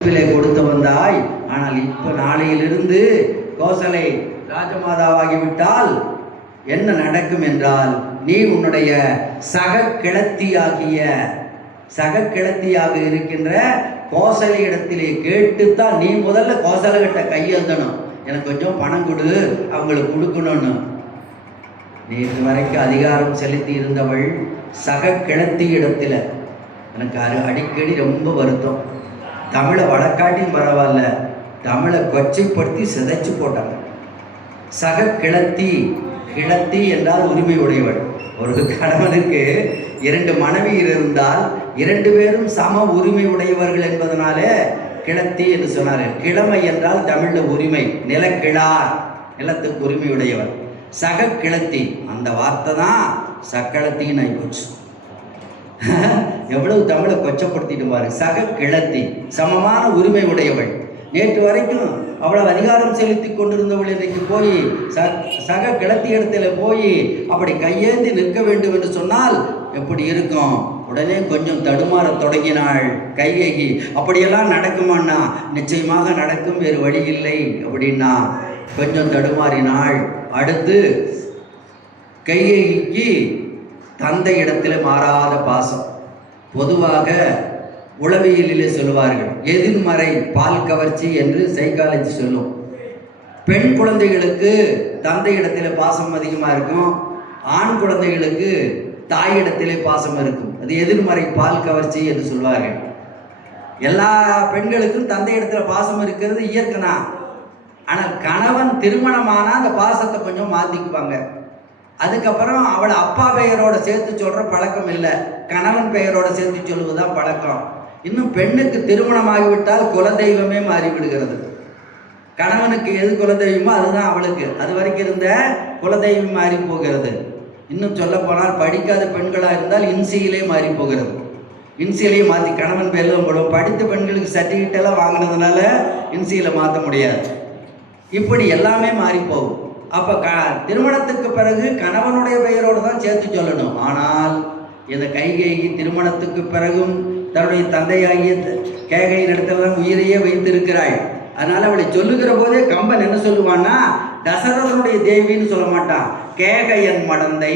கொடுத்து வந்தாய். ஆனால் இப்ப நாளையிலிருந்து கோசலை ராஜமாதாவாகிவிட்டால் என்ன நடக்கும் என்றால், நீ உன்னுடைய சக கிளத்தியாக இருக்கின்ற இடத்திலே கேட்டுத்தான் நீ முதல்ல கோசலகிட்ட கையெழுந்தணும். எனக்கு கொஞ்சம் பணம் கொடு, அவங்களுக்கு கொடுக்கணும்னு. நேற்று வரைக்கும் அதிகாரம் செலுத்தி இருந்தவள் சக கிளத்தி இடத்துல. எனக்கு அடிக்கடி ரொம்ப வருத்தம். தமிழை வழக்காட்டியும் பரவாயில்ல, தமிழை கொச்சைப்படுத்தி சிதைச்சு போட்டாங்க. சக கிளத்தி என்றால் உரிமை உடையவள். ஒரு கணவனுக்கு 2 மனைவியர் இருந்தால் 2 பேரும் சம உரிமை உடையவர்கள் என்பதனாலே கிளத்தி என்று சொன்னார்கள். கிழமை என்றால் தமிழில் உரிமை, நிலக்கிழார், நிலத்துக்கு உரிமை உடையவர். சக கிளத்தி அந்த வார்த்தை தான் சக்களத்தின்னு ஆகிப்போச்சு. எவ்வளவு தமிழை கொச்சப்படுத்திட்டு பாரு. சக கிளத்தி, சமமான உரிமை உடையவள். நேற்று வரைக்கும் அவ்வளவு அதிகாரம் செலுத்தி கொண்டிருந்தவள் இன்றைக்கு போய் சக கிளத்தி இடத்துல போய் அப்படி கையேந்தி நிற்க வேண்டும் என்று சொன்னால் எப்படி இருக்கும்? உடனே கொஞ்சம் தடுமாற தொடங்கினாள் கைகேயி. அப்படியெல்லாம் நடக்குமான்னா நிச்சயமாக நடக்கும், வேறு வழி இல்லை அப்படின்னா கொஞ்சம் தடுமாறினாள். அடுத்து கைகேயிக்கு தந்தை இடத்துல மாறாத பாசம். பொதுவாக உளவியலிலே சொல்லுவார்கள், எதிர்மறை பால் கவர்ச்சி என்று சைக்காலஜி சொல்லும். பெண் குழந்தைகளுக்கு தந்தை இடத்துல பாசம் அதிகமாக இருக்கும், ஆண் குழந்தைகளுக்கு தாயிடத்திலே பாசம் இருக்கும். அது எதிர்மறை பால் கவர்ச்சி என்று சொல்வார்கள். எல்லா பெண்களுக்கும் தந்தை இடத்துல பாசம் இருக்கிறது இயற்கைனா. ஆனால் கணவன் திருமணமானால் அந்த பாசத்தை கொஞ்சம் மாற்றிக்குவாங்க. அதுக்கப்புறம் அவளை அப்பா பெயரோட சேர்த்து சொல்கிற பழக்கம் இல்லை, கணவன் பெயரோட சேர்த்து சொல்லுவதுதான் பழக்கம். இன்னும் பெண்ணுக்கு திருமணமாகிவிட்டால் குலதெய்வமே மாறிவிடுகிறது. கணவனுக்கு எது குலதெய்வமோ அதுதான் அவளுக்கு. அது வரைக்கும் இருந்த குலதெய்வம் மாறி போகிறது. இன்னும் சொல்ல போனால் படிக்காத பெண்களாக இருந்தால் இன்சியிலே மாறி போகிறது. இன்சியிலே மாற்றி கணவன் பேரில் போடும். படித்த பெண்களுக்கு சர்டிஃபிகேட்டெல்லாம் வாங்கினதுனால இன்சியில் மாற்ற முடியாது. இப்படி எல்லாமே மாறி போகும். அப்போ திருமணத்துக்கு பிறகு கணவனுடைய பெயரோடு தான் சேர்த்து சொல்லணும். ஆனால் இந்த கைகேயி திருமணத்துக்கு பிறகும் தன்னுடைய தந்தையாகிய கேகையின் இடத்துல தான் உயிரையே வைத்திருக்கிறாள். அதனால் அவளை சொல்லுகிற போதே கம்பன் என்ன சொல்லுவான்னா, தசரதனுடைய தேவின்னு சொல்ல மாட்டான், கேகையன் மடந்தை